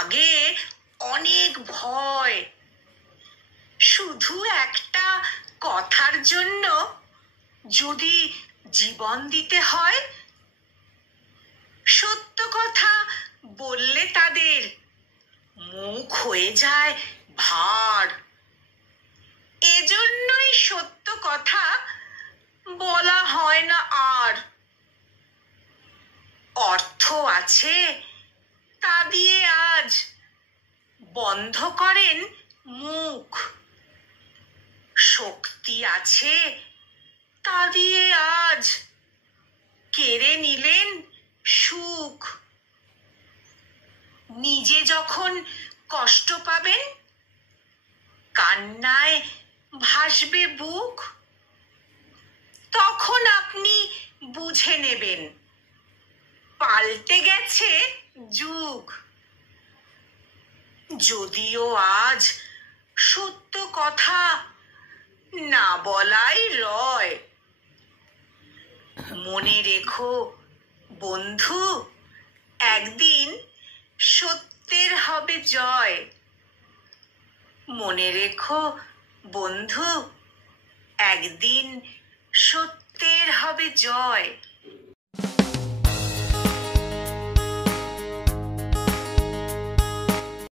আগে অনেক ভয়, শুধু একটা কথার জন্য যদি জীবন দিতে হয়। সত্য কথা বললে তাদের মুখ হয়ে যায় ভার। এজন্যই সত্য কথা বলা হয় না আর। অর্থ আছে তা দিয়ে আজ বন্ধ করেন মুখ, শক্তি আছে তা দিয়ে আজ কেড়ে নিলেন সুখ। নিজে যখন কষ্ট পাবেন, কান্নায় ভাসবে বুক, তখন আপনি বুঝে নেবেন পাল্টে গেছে যুগ। যদিও আজ সত্য কথা না বলাই রয়, মনে রেখো বন্ধু, একদিন সত্যের হবে জয়। মনে রেখো বন্ধু, একদিন সত্যের হবে জয়।